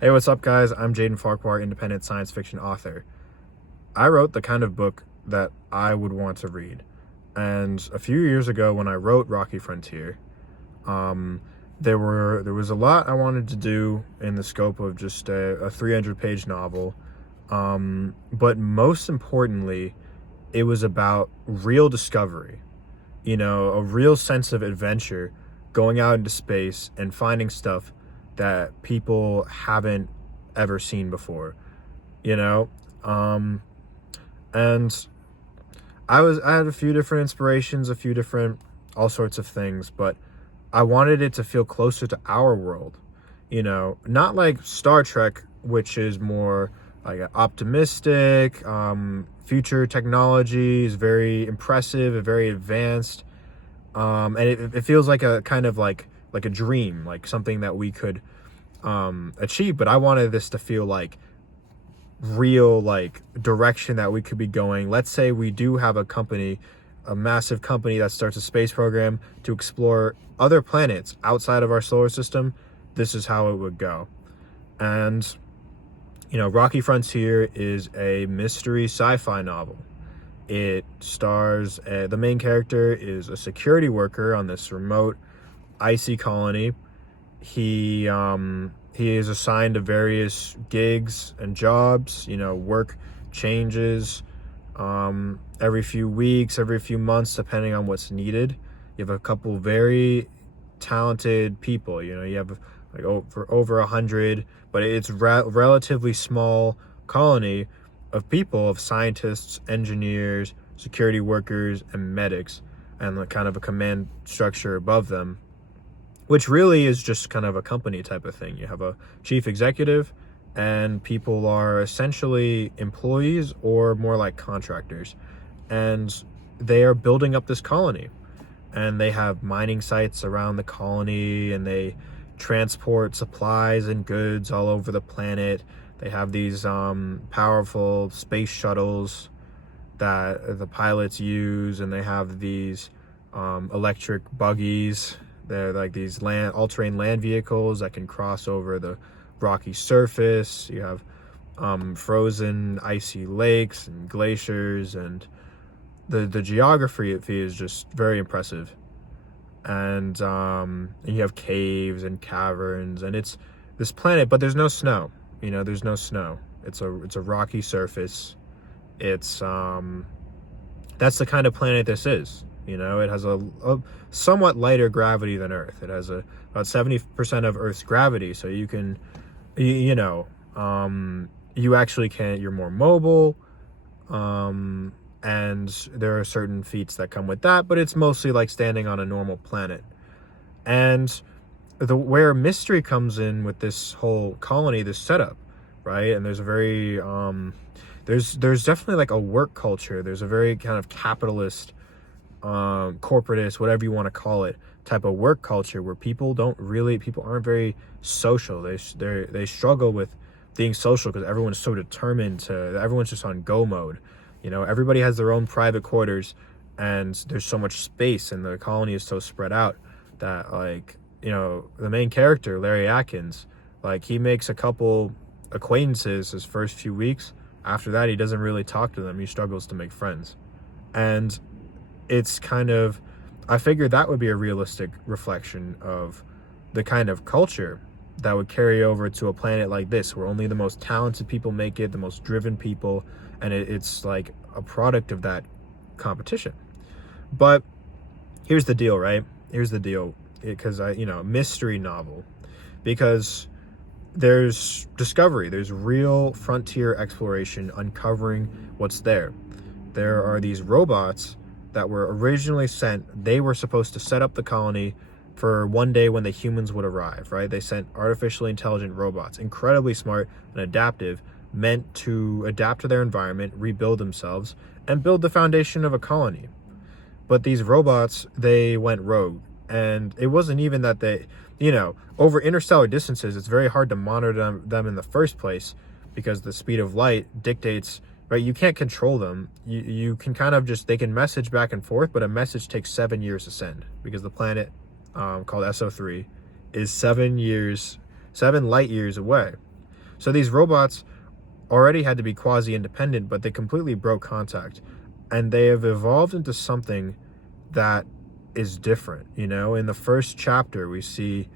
Hey, what's up, guys? I'm Jaden Farquhar, independent science fiction author. I wrote the kind of book that I would want to read. And a few years ago, when I wrote Rocky Frontier, um, there was a lot I wanted to do in the scope of just a 300-page novel. But most importantly, it was about real discovery. A real sense of adventure, going out into space and finding stuff that people haven't ever seen before, you know? Um, and I had a few different inspirations, a few different all sorts of things, but I wanted it to feel closer to our world, not like Star Trek, which is more like optimistic, future technology is very impressive and very advanced. And it feels like a kind of like a dream, like something that we could achieve. But I wanted this to feel like real, like direction that we could be going. Let's say we do have a massive company that starts a space program to explore other planets outside of our solar system. This is how it would go. And Rocky Frontier is a mystery sci-fi novel. It stars the main character is a security worker on this remote icy colony. He is assigned to various gigs and jobs. Work changes every few weeks, every few months, depending on what's needed. You have a couple very talented people. You have like over 100, but it's relatively small colony of people, of scientists, engineers, security workers, and medics, and kind of a command structure above them, which really is just kind of a company type of thing. You have a chief executive, and people are essentially employees or more like contractors, and they are building up this colony, and they have mining sites around the colony, and they transport supplies and goods all over the planet. They have these powerful space shuttles that the pilots use, and they have these electric buggies. They're like these all-terrain land vehicles that can cross over the rocky surface. You have frozen icy lakes and glaciers, and the geography is just very impressive. And you have caves and caverns, and it's this planet, but there's no snow. There's no snow. It's a rocky surface. It's that's the kind of planet this is. It has a somewhat lighter gravity than Earth. It has about 70% of Earth's gravity, so you can, you actually can. You're more mobile, and there are certain feats that come with that. But it's mostly like standing on a normal planet. And where mystery comes in with this whole colony, this setup, right? And there's a very there's definitely like a work culture. There's a very kind of capitalist, corporatist, whatever you want to call it, type of work culture where people aren't very social. They struggle with being social because everyone's so determined everyone's just on go mode. Everybody has their own private quarters, and there's so much space, and the colony is so spread out that, like, the main character, Larry Atkins, like, he makes a couple acquaintances his first few weeks. After that, he doesn't really talk to them. He struggles to make friends. And it's kind of, I figured that would be a realistic reflection of the kind of culture that would carry over to a planet like this, where only the most talented people make it, the most driven people, and it's like a product of that competition. But here's the deal, right? Here's the deal. Because mystery novel, because there's discovery, there's real frontier exploration, uncovering what's there. There are these robots that were originally sent. They were supposed to set up the colony for one day when the humans would arrive, right? They sent artificially intelligent robots, incredibly smart and adaptive, meant to adapt to their environment, rebuild themselves, and build the foundation of a colony. But these robots, they went rogue. And it wasn't even that they, over interstellar distances, it's very hard to monitor them in the first place, because the speed of light dictates, right? You can't control them. You can kind of they can message back and forth, but a message takes 7 years to send, because the planet called SO3 is 7 light years away. So these robots already had to be quasi-independent, but they completely broke contact. And they have evolved into something that is different. In the first chapter, we see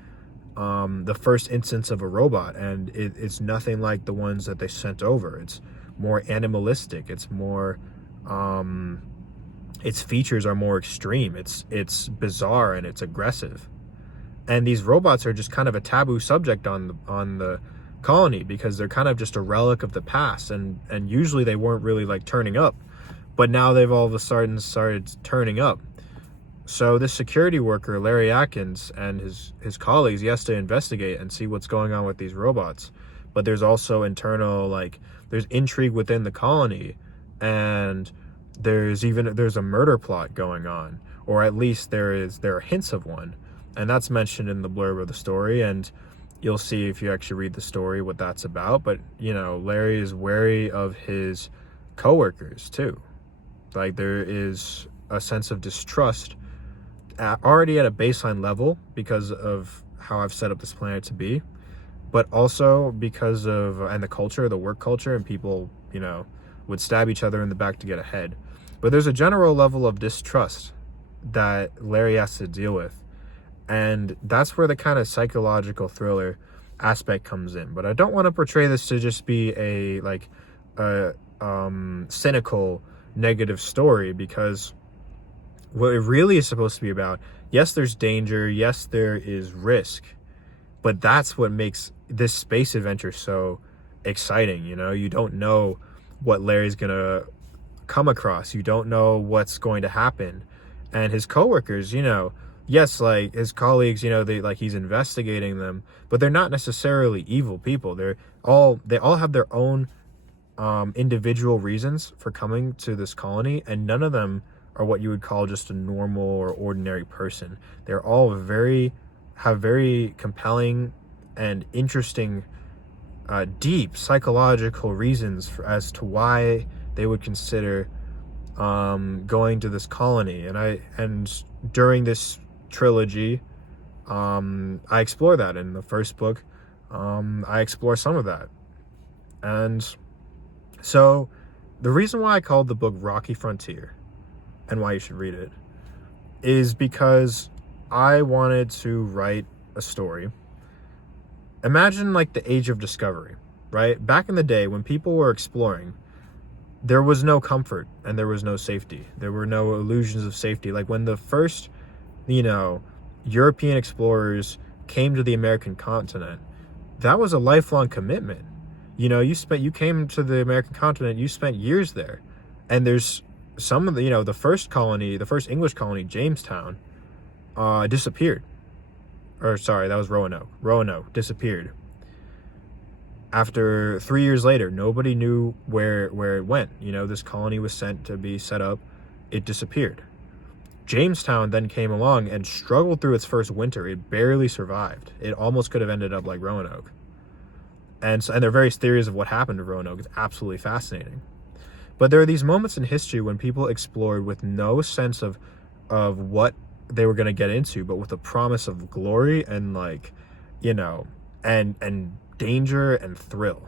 the first instance of a robot, and it's nothing like the ones that they sent over. It's more animalistic. It's more, its features are more extreme. It's bizarre and it's aggressive. And these robots are just kind of a taboo subject on the colony, because they're kind of just a relic of the past, and usually they weren't really like turning up, but now they've all of a sudden started turning up. So this security worker, Larry Atkins, and his colleagues, he has to investigate and see what's going on with these robots. But there's also internal, there's intrigue within the colony, and there's a murder plot going on, or at least there are hints of one, and that's mentioned in the blurb of the story. And you'll see if you actually read the story what that's about. But Larry is wary of his coworkers too. Like, there is a sense of distrust already at a baseline level because of how I've set up this planet to be, but also because of and the work culture, and people would stab each other in the back to get ahead. But there's a general level of distrust that Larry has to deal with, and that's where the kind of psychological thriller aspect comes in. But I don't want to portray this to just be a cynical negative story, because what it really is supposed to be about, yes, there's danger, yes, there is risk, but that's what makes this space adventure so exciting. You don't know what Larry's gonna come across. You don't know what's going to happen. And his coworkers, yes, like his colleagues, he's investigating them, but they're not necessarily evil people. They all have their own individual reasons for coming to this colony, and none of them are what you would call just a normal or ordinary person. They're all have very compelling and interesting, deep psychological reasons as to why they would consider going to this colony. And during this trilogy, I explore that. In the first book, I explore some of that. And so the reason why I called the book Rocky Frontier, and why you should read it, is because I wanted to write a story. Imagine like the age of discovery, right? Back in the day when people were exploring, there was no comfort and there was no safety. There were no illusions of safety. Like when the first, European explorers came to the American continent, that was a lifelong commitment. You came to the American continent, you spent years there. And there's some of the first English colony, Jamestown, disappeared. Or sorry, that was Roanoke. Roanoke disappeared. After 3 years later, nobody knew where it went. This colony was sent to be set up. It disappeared. Jamestown then came along and struggled through its first winter. It barely survived. It almost could have ended up like Roanoke. And there are various theories of what happened to Roanoke. It's absolutely fascinating. But there are these moments in history when people explored with no sense of what they were going to get into, but with a promise of glory and and danger and thrill.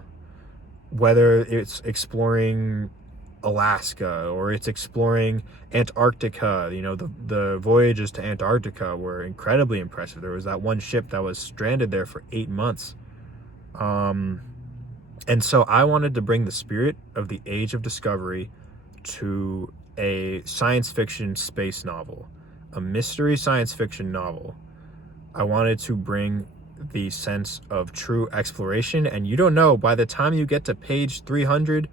Whether it's exploring Alaska or it's exploring Antarctica, the voyages to Antarctica were incredibly impressive. There was that one ship that was stranded there for 8 months. And so I wanted to bring the spirit of the Age of Discovery to a science fiction space novel, a mystery science fiction novel. I wanted to bring the sense of true exploration, and you don't know, by the time you get to page 300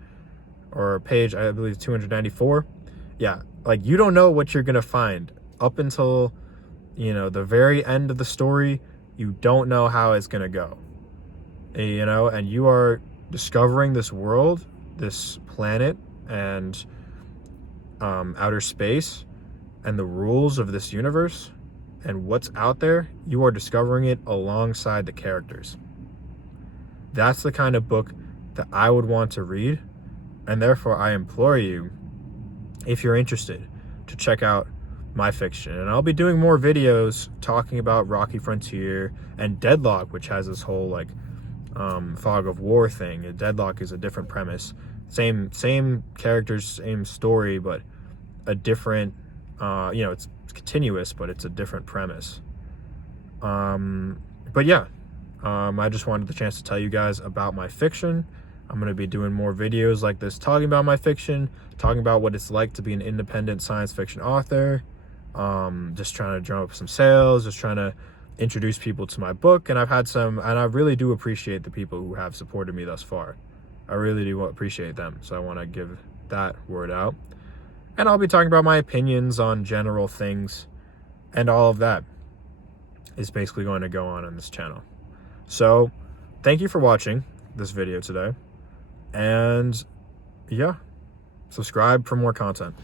or page, I believe, 294, you don't know what you're going to find up until, the very end of the story. You don't know how it's going to go, and you are discovering this world, this planet, and outer space, and the rules of this universe, and what's out there. You are discovering it alongside the characters. That's the kind of book that I would want to read, and therefore I implore you, if you're interested, to check out my fiction. And I'll be doing more videos talking about Rocky Frontier and Deadlock, which has this whole fog of war thing. A Deadlock is a different premise. Same characters, same story, but a different, it's continuous, but it's a different premise. But yeah, I just wanted the chance to tell you guys about my fiction. I'm going to be doing more videos like this, talking about my fiction, talking about what it's like to be an independent science fiction author, just trying to drum up some sales, just trying to introduce people to my book. And I really do appreciate the people who have supported me thus far. I really do appreciate them. So I want to give that word out. And I'll be talking about my opinions on general things, and all of that is basically going to go on this channel. So thank you for watching this video today. And yeah, subscribe for more content.